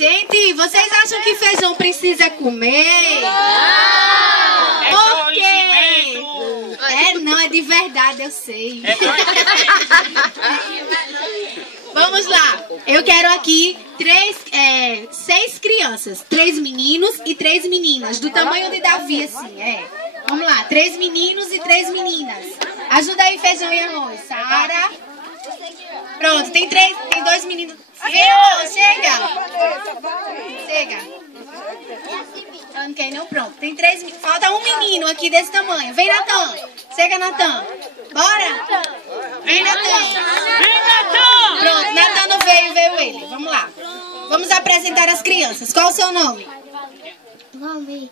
Gente, vocês acham que feijão precisa comer? Por quê? Não, é de verdade, eu sei. Vamos lá. Eu quero aqui 6 crianças. 3 meninos e 3 meninas. Do tamanho de Davi, assim, Vamos lá, 3 meninos e 3 meninas. Ajuda aí, feijão e arroz. Sara. Pronto, tem 2 meninos. Chega. Eu não quero, não, pronto. Tem 3, falta um menino aqui desse tamanho. Vem, Natan. Chega, Natan. Bora. Vem, Natan. Pronto, Natan não veio ele. Vamos lá. Vamos apresentar as crianças. Qual o seu nome? Valmir.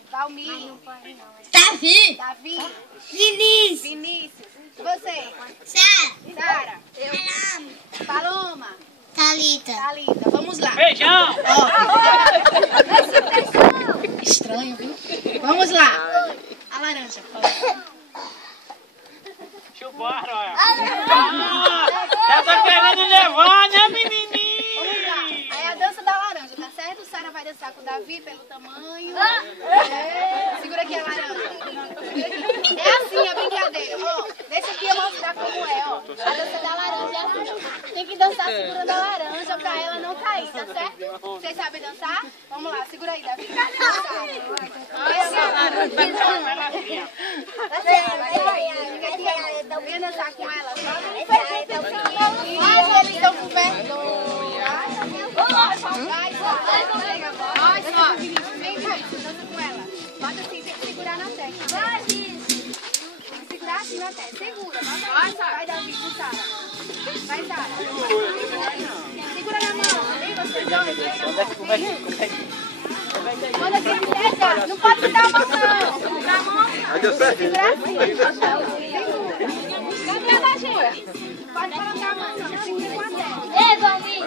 Davi. Vinícius. Você? Sara. Paloma. Thalita. Vamos lá. Feijão. Estranho, viu? Vamos lá. A laranja. Chupar, olha. Já tá querendo levar, né, menininho? Aí a dança da laranja, tá certo? Sara vai dançar com o Davi pelo tamanho. Segura aqui a laranja. É assim a brincadeira. Deixa aqui eu mostrar como é, A dança da laranja é assim. Tem que dançar segurando a laranja pra ela não cair, tá certo? Vocês sabem dançar? Vamos lá, segura aí, Davi. Vem dançar com ela. Eles estão com vergonha. Vem cá, dança com ela. Bota assim, tem que segurar na testa. Segurar assim na testa. Segura, vai, Davi, com Sara. Vai, Sara. Segura na mão. Vem, vocês dois. Quando a criança pega, não pode me dar a mão, não. Na mão. Segura assim. Cadê a gente? Pode colocar a mão, não tem que ser com a testa. Ei, Valmir.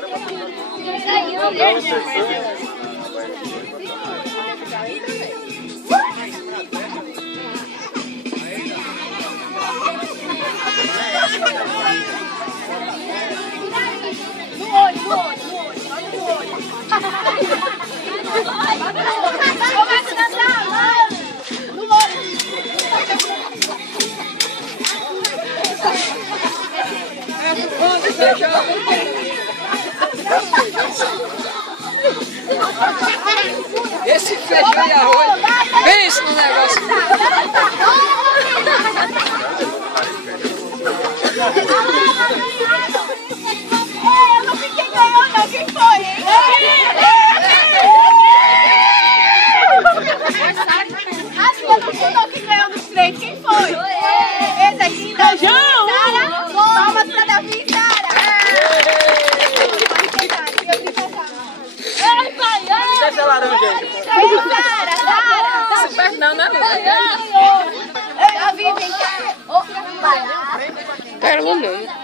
No olho. Olha no olho. Começa a dançar. No olho. Esse feijão e arroz, pensa no negócio. Eu não fiquei ganhando, não. Quem foi, hein? Não que ganhou dos 3. Quem foi? Esse aqui, Davi. Sara. Palmas pra Davi e Sara. Desce a laranja aí. Sara. Super não, né? Davi, vem cá. Pérola não.